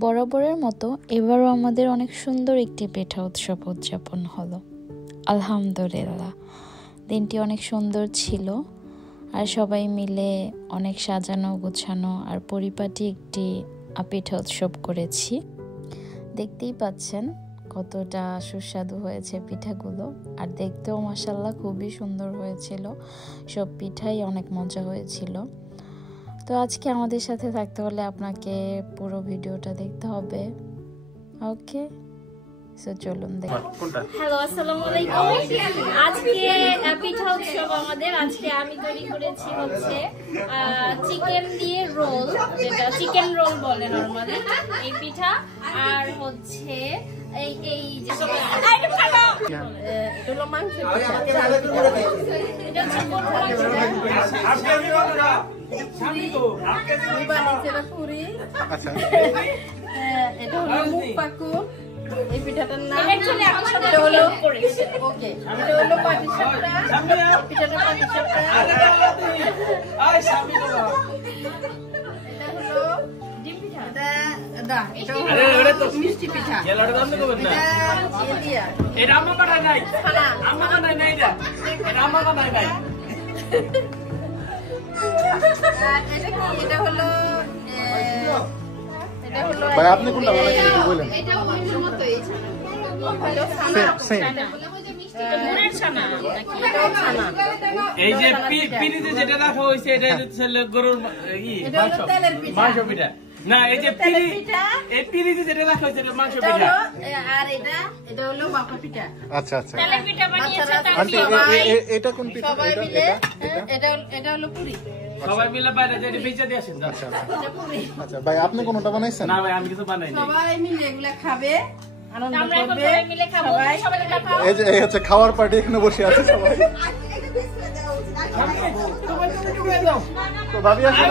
বরাবরের মতো এবারও আমাদের অনেক সুন্দর একটি পিঠা উৎসব উদযাপন হলো। আলহামদুলিল্লাহ, দিনটি অনেক সুন্দর ছিল আর সবাই মিলে অনেক সাজানো গোছানো আর পরিপাটি একটি পিঠা উৎসব করেছি। দেখতেই পাচ্ছেন কতটা সুস্বাদু হয়েছে পিঠাগুলো, আর দেখতেও মাশাআল্লাহ খুবই সুন্দর হয়েছিল। সব পিঠাই অনেক মজা হয়েছিল। তো আজকে আমাদের সাথে থাকতে হলে আপনাকে পুরো ভিডিওটা দেখতে হবে। ওকে, সো চলুন দেখি। হ্যালো, আসসালামু আলাইকুম। আজকে পিঠা উৎসব আমাদের। আজকে আমি তৈরি করেছি হচ্ছে চিকেন দিয়ে রোল, যেটা চিকেন রোল বলে নরমালি, এই পিঠা। আর হচ্ছে এই যে এটা মাংস, এটা হলো মুখ পাকু। এই পিঠাটার নাম হলো ওকে, এটা হলো পাটিসাপটা। পিঠাটা পাটিসাপটা। এটা হলো ডিম পিঠা। এটা হলো মিষ্টি পিঠা। এটা আমা বানাই নাই, আমা বানাই নাই, এটা আমা বানাই নাই। এটা হলো ভাই আপনি কোনটা বানাইছেন একটু বলেন। এটা ওইটার মতোই ছানা। এই যে পিরিতে যেটা রাখা হয়েছে এটা হচ্ছে গরুর মাংস পিঠা। না, এই যে পিরিতে যেটা রাখা হয়েছে এটা মাংস পিঠা। আর এটা হলো মাখা পিঠা। আচ্ছা আচ্ছা, তেলের পিঠা বানিয়েছে আন্টি এটা কোন পিঠা? এটা হলো পুরি। সবাই মিলে বাইরে যাই বেচে দিয়ে আসেন। আচ্ছা আচ্ছা ভাই, আপনি কোনটা বানাইছেন? না ভাই, আমি কিছু বানাই নাই। সবাই মিলে এগুলা খাবে, আনন্দ করবে। এই যে এই হচ্ছে খাওয়ার পার্টি, এখানে বসে আছে সবাই। তো ভাবি আসেন।